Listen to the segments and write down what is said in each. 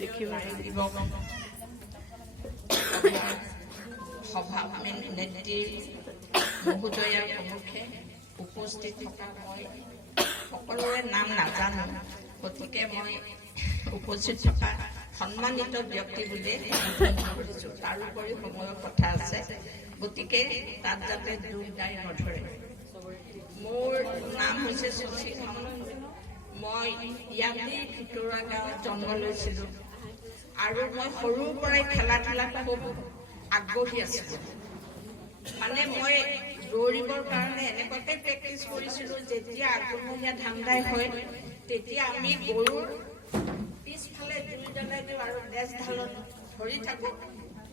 দেখিব সভা নেত্ৰী মহোদয়াৰ সন্মুখে উপস্থিত থকা মই সকলোৰে নাম নাজানো, গতিকে মই উপস্থিত থকা সন্মানিত ব্যক্তি বুলি কৰিছোঁ। তাৰোপৰি সময়ৰ কথা আছে, গতিকে তাত যাতে দুখ দাই নধৰে। মোৰ নাম হৈছে শশী। মই ইয়াতে ভিতৰুৱা গাঁৱত জন্ম লৈছিলোঁ আৰু মই সৰুৰ পৰাই খেলা ধূলাত খুব আগ্ৰহী আছিলোঁ। মানে মই দৌৰিবৰ কাৰণে এনেকুৱাকৈ প্ৰেক্টিচ কৰিছিলোঁ, যেতিয়া আগমহীয়া ধান্দাই হয় তেতিয়া আমি গৰুৰ পিছফালে জুই জ্বলাই দিওঁ আৰু নেজ ঢালত ধৰি থাকোঁ।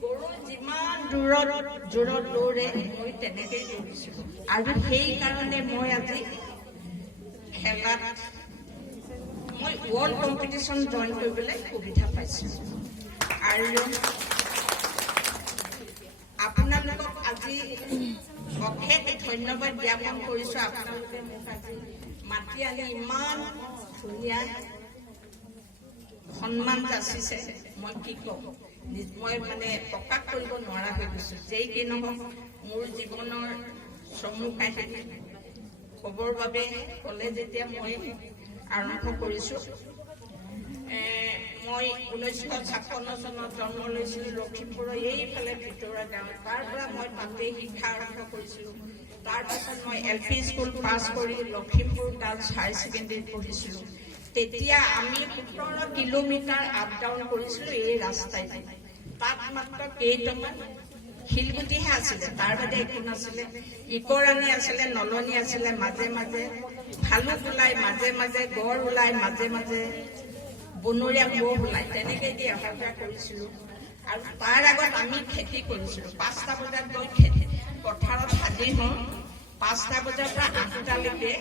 গৰু যিমান জোৰত দৌৰে মই তেনেকেই দৌৰিছিলোঁ আৰু সেইকাৰণে মই আজি খেলাত মই ৱৰ্ল্ড কম্পিটিশ্যন জইন কৰিবলৈ সুবিধা পাইছোঁ। আৰু আপোনালোকক আজি অশেষ ধন্যবাদ জ্ঞাপন কৰিছোঁ। আপোনালোকে মোক আজি মাতি আনি ইমান ধুনীয়া সন্মান যাচিছে, মই কি ক'ম, মই মানে প্ৰকাশ কৰিব নোৱাৰা হৈ গৈছোঁ। যেই কি নহওক মোৰ জীৱনৰ চমু কাহিনী ক'বৰ বাবে ক'লে যেতিয়া মই আৰম্ভ কৰিছোঁ। মই 1956 চনত জন্ম লৈছিলোঁ লখিমপুৰৰ এইফালে ভিতৰুৱা গাঁৱত। তাৰ পৰা মই তাতেই শিক্ষা আৰম্ভ কৰিছিলোঁ। তাৰপাছত মই LP স্কুল পাছ কৰি লখিমপুৰ গাৰ্লছ হায়াৰ ছেকেণ্ডেৰীত পঢ়িছিলোঁ। তেতিয়া আমি 17 কিলোমিটাৰ আপ ডাউন কৰিছিলোঁ এই ৰাস্তাইদি। তাত মাত্ৰ কেইটামান শিলগুটিহে আছিলে, তাৰ বাদে একো নাছিলে। ইকৰাণী আছিলে, নলনি আছিলে, মাজে মাজে ভালুক ওলাই, মাজে মাজে গড় ওলাই, মাজে মাজে বনৰীয়া মহ ওলাই, তেনেকৈ দি অহা যোৱা কৰিছিলোঁ। আৰু তাৰ আগত আমি খেতি কৰিছিলোঁ। 5টা বজাত গৈ খেতি পথাৰত হাজিৰ হওঁ। 5টা বজাৰ পৰা 8টালৈকে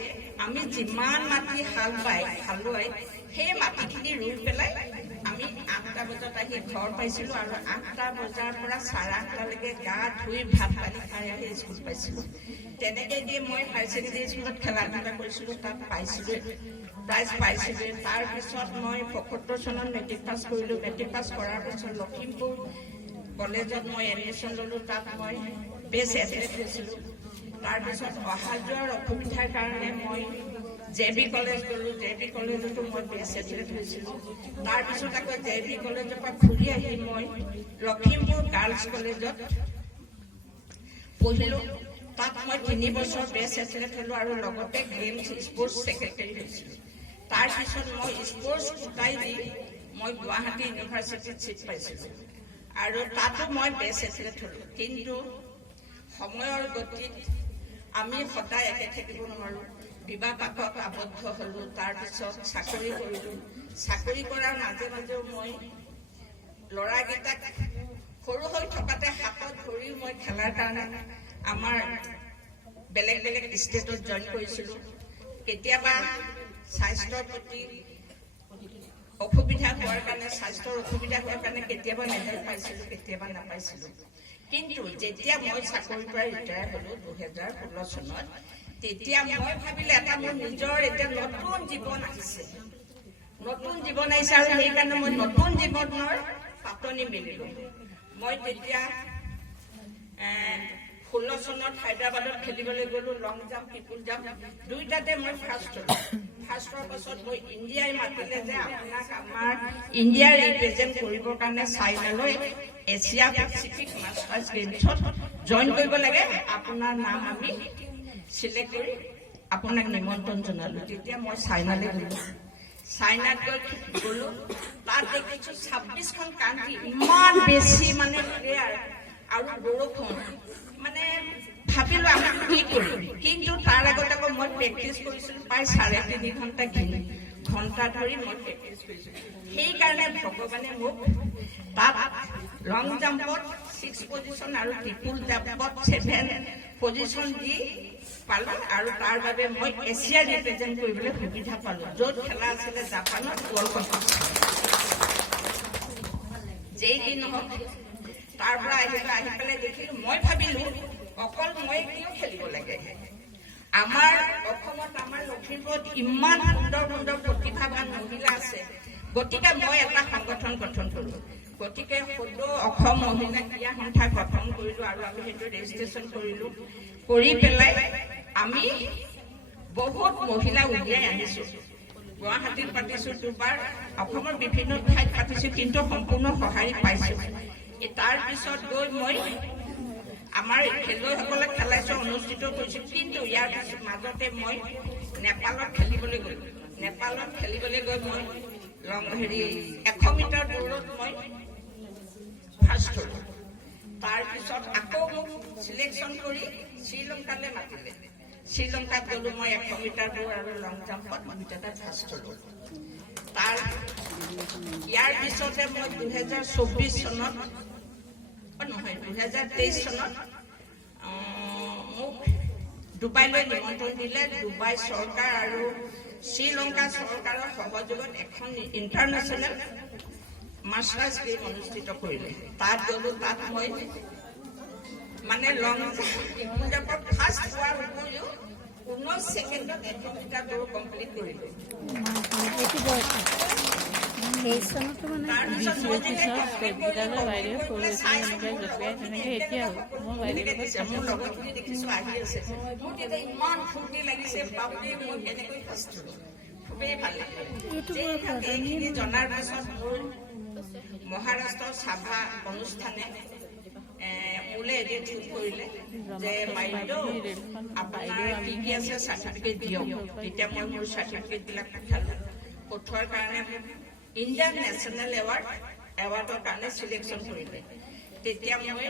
আমি যিমান মাটি হাল বাই হালোৱাই সেই মাটিখিনি ৰুই পেলাই আমি 8টা বজাত আহি ঘৰ পাইছিলোঁ আৰু 8টা বজাৰ পৰা 8:30লৈকে গা ধুই ভাত পানী খাই আহি স্কুল পাইছিলোঁ। তেনেকৈ দি মই হায়াৰ ছেকেণ্ডেৰী স্কুলত খেলা ধূলা কৰিছিলোঁ, তাত পাইছিলোঁ, প্ৰাইজ পাইছিলোঁ। তাৰপিছত মই 75 চনত মেট্ৰিক পাছ কৰিলোঁ। মেট্ৰিক পাছ কৰাৰ পিছত লখিমপুৰ কলেজত মই এডমিশ্যন ল'লোঁ। তাত মই বেষ্ট এথলেট হৈছিলোঁ। তাৰপিছত অহা যোৱাৰ অসুবিধাৰ কাৰণে মই JB কলেজ গ'লোঁ। JB কলেজতো মই বেষ্ট এথলেট হৈছিলোঁ। তাৰপিছত আকৌ JB কলেজৰ পৰা ঘূৰি আহি মই লখিমপুৰ গাৰ্লছ কলেজত পঢ়িলোঁ। তাত মই 3 বছৰ বেষ্ট এথলেট হ'লোঁ আৰু লগতে গেমছ স্পৰ্টছ ছেক্ৰেটাৰী হৈছিলোঁ। তাৰপিছত মই স্পৰ্টছ কোটাই দি মই গুৱাহাটী ইউনিভাৰ্চিটিত ছিট পাইছিলোঁ আৰু তাতো মই বেষ্ট এথলেট হ'লোঁ। কিন্তু সময়ৰ গতিত আমি সদায় একে থাকিব নোৱাৰোঁ। বিবাহ পাশত আবদ্ধ হ'লোঁ। তাৰপিছত চাকৰি কৰিলোঁ। চাকৰি কৰাৰ মাজে মাজেও মই ল'ৰাকেইটাক সৰু হৈ থকাতে হাতত ধৰি মই খেলাৰ কাৰণে আমাৰ বেলেগ বেলেগ ষ্টেটত জইন কৰিছিলোঁ। কেতিয়াবা স্বাস্থ্যৰ প্ৰতি অসুবিধা হোৱাৰ কাৰণে কেতিয়াবা মেডেল পাইছিলোঁ, কেতিয়াবা নাপাইছিলোঁ। কিন্তু যেতিয়া মই চাকৰিৰ পৰা ৰিটায়াৰ হ'লোঁ 2016 চনত, তেতিয়া মই ভাবিলোঁ এটা মোৰ নিজৰ এতিয়া নতুন জীৱন আহিছে আৰু সেইকাৰণে মই নতুন জীৱনৰ পাতনি মেলিলোঁ। মই তেতিয়া 16 চনত হায়দৰাবাদত খেলিবলৈ গ'লোঁ। লং জাম্প, ট্ৰিপল জাম্প দুইটাতে মই ফাৰ্ষ্ট হ'লোঁ। ফাৰ্ষ্ট হোৱাৰ পাছত মই ইণ্ডিয়াই মাতিলে যে আপোনাক আমাৰ ইণ্ডিয়া ৰিপ্ৰেজেণ্ট কৰিবৰ কাৰণে চাইনালৈ এছিয়া পেচিফিক মাষ্টাৰ্ছ গেমছত জইন কৰিব লাগে, আপোনাৰ নাম আমি চিলেক্ট কৰি আপোনাক নিমন্ত্ৰণ জনালোঁ। তেতিয়া মই চাইনালৈ গ'লোঁ। চাইনাত গ'লোঁ, তাত দেখিছোঁ 26খন কাণ্ট্ৰি, ইমান বেছি মানে প্লেয়াৰ আৰু বৰষুণ, মানে ভাবিলোঁ আমি কি কৰিম। কিন্তু তাৰ আগত আকৌ মই প্ৰেক্টিচ কৰিছিলোঁ প্ৰায় 3.5 ঘণ্টা ধৰি মই প্ৰেক্টিচ কৰিছিলোঁ। সেইকাৰণে ভগৱানে মোক তাত লং জাম্পত 6 পজিশ্যন আৰু ট্ৰিপল জাম্পত 7 পজিশ্যন দি পালোঁ আৰু তাৰ বাবে মই এছিয়া ৰিপ্ৰেজেণ্ট কৰিবলৈ সুবিধা পালোঁ। য'ত খেলা আছিলে জাপানত ৱৰ্ল্ড কম্পিটিশ্যন। যেই কি নহওক তাৰ পৰা আহি পেলাই দেখিলোঁ, মই ভাবিলোঁ অকল মই কিয় খেলিব লাগে। আমাৰ অসমত, আমাৰ লখিমপুৰত ইমান সুন্দৰ সুন্দৰ প্ৰতিভাৱান মহিলা আছে, গতিকে মই এটা সংগঠন গঠন গতিকে সদ্য অসম মহিলা ক্ৰীড়া সন্থা গঠন কৰিলো আৰু আমি সেইটো ৰেজিষ্ট্ৰেশ্যন কৰিলো কৰি পেলাই আমি বহুত মহিলা উলিয়াই আনিছো গুৱাহাটীত পাতিছো দুবাৰ অসমৰ বিভিন্ন ঠাইত পাতিছো কিন্তু সম্পূৰ্ণ সঁহাৰি পাইছো তাৰ পিছত গৈ মই আমাৰ খেলুৱৈসকলে খেলাইছো অনুষ্ঠিত কৰিছো কিন্তু ইয়াৰ পিছত মাজতে মই নেপালত খেলিবলৈ গ'লো গৈ মই 100 মিটাৰ দৌৰত মই ফাৰ্ষ্ট হলো তাৰ পিছত আকৌ মোক চিলেকশ্যন কৰি শ্ৰীলংকালৈ মাতিলে শ্ৰীলংকাত গ'লো মই 100 মিটাৰ দৌৰ আৰু লং জাম্পত দুটাতে ফাৰ্ষ্ট হলো ইয়াৰ পিছতে মই 2024 চনত নহয় 2023 চনত মোক ডুবাইলৈ নিমন্ত্ৰণ দিলে ডুবাই চৰকাৰ আৰু শ্ৰীলংকা চৰকাৰৰ সহযোগত এখন ইণ্টাৰনেশ্যনেল মাষ্টাৰ্ছ গেম অনুষ্ঠিত কৰিলে তাত গ'লো তাত মই মানে লং জাম্পত ফাৰ্ষ্ট হোৱাৰ উপৰিও 19 ছেকেণ্ডত 100 মিটাৰ দৌৰ কমপ্লিট কৰিলো ইমান ফূৰ্তি লাগিছে বাপৰে মই কেনেকৈ ফাৰ্ষ্ট হলো খুবেই ভাল লাগিলে জনাৰ পাছত মোৰ মহাৰাষ্ট্ৰৰ সাভা অনুষ্ঠানে মোলে এদিন ঠিক কৰিলে যে বাইদেউ আপোনাৰ কি আছে চাৰ্টিফিকেট দিয়ক তেতিয়া মই মোৰ চাৰ্টিফিকেটবিলাক পঠোৱাৰ কাৰণে ইণ্ডিয়ান নেশ্যনেল এৱাৰ্ডৰ কাৰণে চিলেকশ্যন কৰিলে তেতিয়া মই